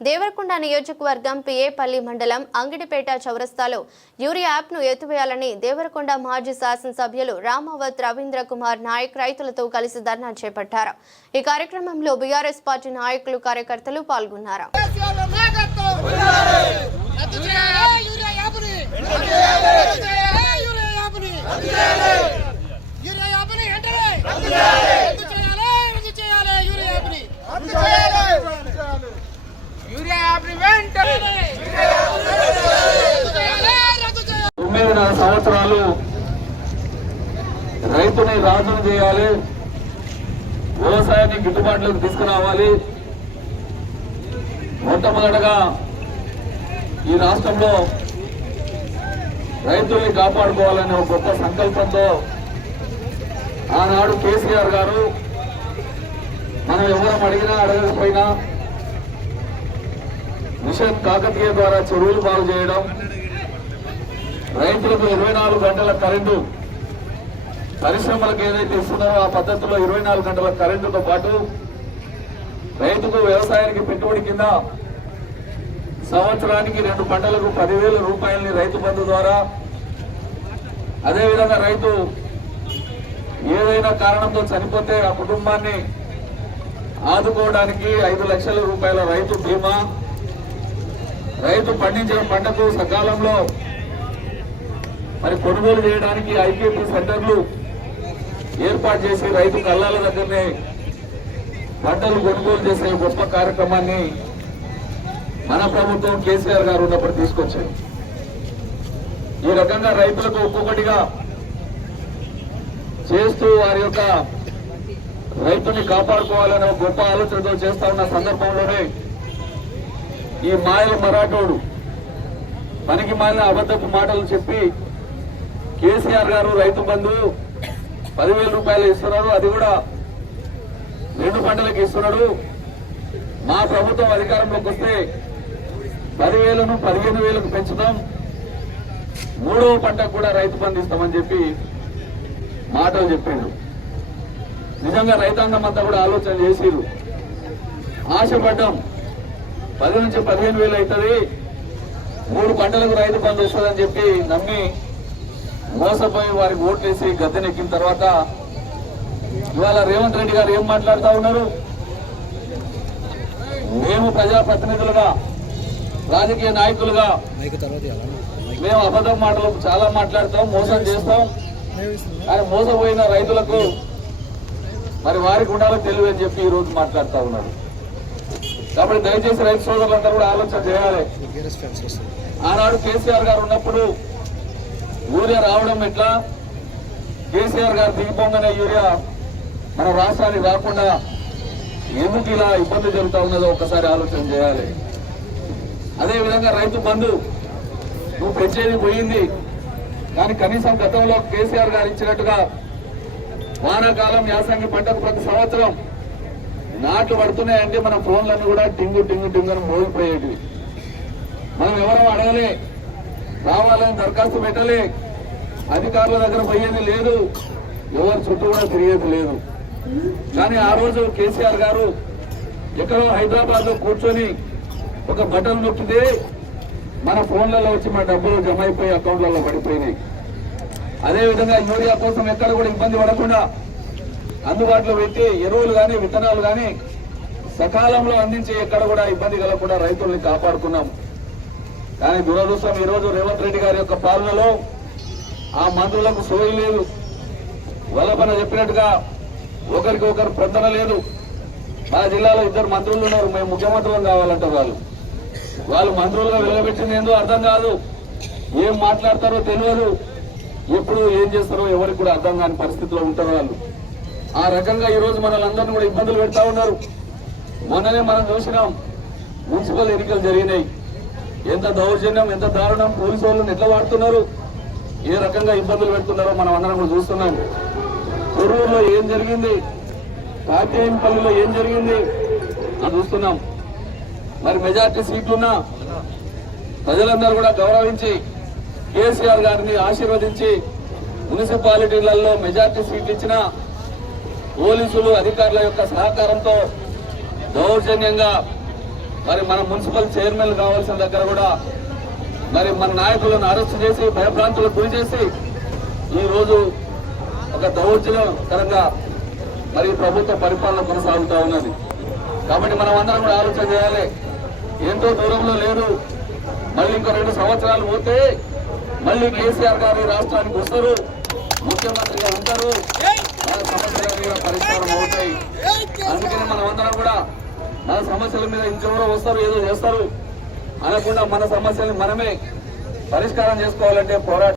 దేవరకొండ నియోజకవర్గం పిఏపల్లి మండలం అంగిడిపేట చౌరస్తాలో యూరియా యాప్ను ఎత్తివేయాలని దేవరకొండ మాజీ శాసనసభ్యులు రామావత్ రవీంద్ర కుమార్ నాయక్ రైతులతో కలిసి ధర్నా చేపట్టారు ఈ కార్యక్రమంలో బీఆర్ఎస్ పార్టీ నాయకులు కార్యకర్తలు పాల్గొన్నారు కేసీఆర్ నాయకత్వం రద్దు చేయాలి యూరియా యాప్ని రద్దు చేయాలి యూరియా యాప్ని యూరియా యాప్ని వెంటనే రద్దు చేయాలి రద్దు చేయాలి యూరియా యాప్ని యూరియా యాప్ని వెంటనే రద్దు చేయాలి రద్దు చేయాలి తొమ్మిదిన్నర సంవత్సరాలు రైతుని రాజును చేయాలి. వ్యవసాయాన్ని గిట్టుబాటులోకి తీసుకురావాలి. మొట్టమొదటగా ఈ రాష్ట్రంలో రైతుల్ని కాపాడుకోవాలనే ఒక గొప్ప సంకల్పంతో ఆనాడు కేసీఆర్ గారు మనం ఎవరం అడిగినా అడగకపోయినా మిషన్ కాకతీయ ద్వారా చెరువులు బాగు చేయడం రైతులకు ఇరవై నాలుగు గంటల కరెంటు పరిశ్రమలకు ఏదైతే ఇస్తున్నారో ఆ పద్ధతిలో ఇరవై నాలుగు గంటల కరెంటుతో పాటు రైతుకు వ్యవసాయానికి పెట్టుబడి కింద సంవత్సరానికి రెండు పంటలకు పదివేల రూపాయలని రైతు బంధు ద్వారా అదేవిధంగా రైతు ఏదైనా కారణంతో చనిపోతే ఆ కుటుంబాన్ని ఆదుకోవడానికి ఐదు లక్షల రూపాయల రైతు బీమా రైతు పండించిన పంటకు సకాలంలో మరి కొనుగోలు చేయడానికి ఐకేపీ సెంటర్లు ఏర్పాటు చేసి రైతు కళ్ళాల దగ్గరనే పంటలు కొనుగోలు చేసే గొప్ప కార్యక్రమాన్ని మన ప్రభుత్వం కేసీఆర్ గారు ఉన్నప్పుడు తీసుకొచ్చారు. ఈ రకంగా రైతులకు ఒక్కొక్కటిగా చేస్తూ వారి యొక్క రైతుని కాపాడుకోవాలనే గొప్ప ఆలోచనతో చేస్తా ఉన్న సందర్భంలోనే ఈ మాయల మరాఠోడు పనికి మాలిన అబద్ధపు మాటలు చెప్పి కేసీఆర్ గారు రైతు బంధు పదివేల రూపాయలు ఇస్తున్నారు అది కూడా రెండు పంటలకు ఇస్తున్నాడు. మా ప్రభుత్వం అధికారంలోకి వస్తే పదివేలను పదిహేను వేలకు పెంచుదాం మూడవ పంటకు కూడా రైతు బంధు ఇస్తామని చెప్పి మాటలు చెప్పిండ్రు నిజంగా రైతాంగం అంతా కూడా ఆలోచన చేసిరు ఆశపడ్డాం. పది నుంచి పదిహేను వేలు అవుతుంది. మూడు పంటలకు రైతు బంధు వస్తుందని చెప్పి నమ్మి మోసపోయి వారికి ఓట్లేసి గద్దెనెక్కిన తర్వాత ఇవాళ రేవంత్ రెడ్డి గారు ఏం మాట్లాడుతూ ఉన్నారు? మేము ప్రజాప్రతినిధులుగా రాజకీయ నాయకులుగా మేము అబద్ధం మాటలు చాలా మాట్లాడతాం మోసం చేస్తాం. కానీ మోసపోయిన రైతులకు మరి వారికి ఉండాలో తెలివి అని చెప్పి ఈ రోజు ఉన్నారు. కాబట్టి దయచేసి రైతు సోదరులందరూ కూడా ఆలోచన చేయాలి. ఆనాడు కేసీఆర్ గారు ఉన్నప్పుడు యూరియా రావడం ఎట్లా? కేసీఆర్ గారు దిగిపోగానే యూరియా మన రాష్ట్రానికి రాకుండా ఎందుకు ఇలా ఇబ్బంది జరుగుతా ఉన్నదో ఒకసారి ఆలోచన చేయాలి. అదేవిధంగా రైతు బంధు నువ్వు పెంచేది పోయింది. కానీ కనీసం గతంలో కేసీఆర్ గారు ఇచ్చినట్టుగా వానాకాలం యాసంగి పంటకు ప్రతి సంవత్సరం నాట్లు పడుతున్నాయంటే మన ఫోన్లన్నీ కూడా టింగు టింగు టింగు అని మోగిపోయేటివి. మనం ఎవరో అడగలే. రావాలని దరఖాస్తు పెట్టలే. అధికారుల దగ్గర పోయేది లేదు. ఎవరి చుట్టూ కూడా తిరిగేది లేదు. కానీ ఆ రోజు కేసీఆర్ గారు ఎక్కడో హైదరాబాద్లో కూర్చొని ఒక బటన్ నొక్కితే మన ఫోన్లలో వచ్చి మన డబ్బులు జమ అయిపోయి అకౌంట్లలో పడిపోయినాయి. అదేవిధంగా యూరియా కోసం ఎక్కడ కూడా ఇబ్బంది పడకుండా అందుబాటులో పెట్టి ఎరువులు కానీ విత్తనాలు కానీ సకాలంలో అందించి ఎక్కడ కూడా ఇబ్బంది కలగకుండా రైతుల్ని కాపాడుకున్నాం. కానీ దురదృష్టం ఈ రోజు రేవంత్ రెడ్డి గారి యొక్క పాలనలో ఆ మంత్రులకు సోయి లేదు. వల్లపన చెప్పినట్టుగా ఒకరికి ఒకరు పొందన లేదు. మా జిల్లాలో ఇద్దరు మంత్రులు ఉన్నారు. మేము ముఖ్యమంత్రులు కావాలంటారు వాళ్ళు. వాళ్ళు మంత్రులుగా వెలగబెట్టింది ఏందో అర్థం కాదు. ఏం మాట్లాడతారో తెలియదు. ఎప్పుడు ఏం చేస్తారో ఎవరికి కూడా అర్థం కాని పరిస్థితిలో ఉంటారు వాళ్ళు. ఆ రకంగా ఈరోజు మనల్ని కూడా ఇబ్బందులు పెడతా ఉన్నారు. మొన్ననే మనం చూసినాం మున్సిపల్ ఎన్నికలు జరిగినాయి. ఎంత దౌర్జన్యం ఎంత దారుణం పోలీసు వాళ్ళని ఎట్లా వాడుతున్నారు? ఏ రకంగా ఇబ్బందులు పెడుతున్నారో మనం అందరం కూడా చూస్తున్నాం. కొర్రూరులో ఏం జరిగింది? కాటేయంపల్లిలో ఏం జరిగింది? అని చూస్తున్నాం. మరి మెజార్టీ సీట్లున్నా ప్రజలందరూ కూడా గౌరవించి కేసీఆర్ గారిని ఆశీర్వదించి మున్సిపాలిటీలలో మెజార్టీ సీట్లు ఇచ్చిన పోలీసులు అధికారుల యొక్క సహకారంతో దౌర్జన్యంగా మరి మన మున్సిపల్ చైర్మన్ కావాల్సిన దగ్గర కూడా మరి మన నాయకులను అరెస్ట్ చేసి భయభ్రాంతులకు గురి చేసి ఈ రోజు ఒక దౌర్జన్యకరంగా మరి ప్రభుత్వ పరిపాలన కొనసాగుతూ ఉన్నది. కాబట్టి మనం అందరం కూడా ఆలోచన చేయాలి. ఎంతో దూరంలో లేదు. మళ్ళీ ఇంకో రెండు సంవత్సరాలు పోతే మళ్ళీ కేసీఆర్ గారు రాష్ట్రానికి వస్తారు. ముఖ్యమంత్రిగా ఉంటారు. సమస్యలు పరిష్కారం అవుతాయి. అందుకని మనం అందరం కూడా మన సమస్యల మీద ఇంకెవరో వస్తారు ఏదో చేస్తారు. అనకుండా మన సమస్యల్ని మనమే పరిష్కారం చేసుకోవాలంటే పోరాటం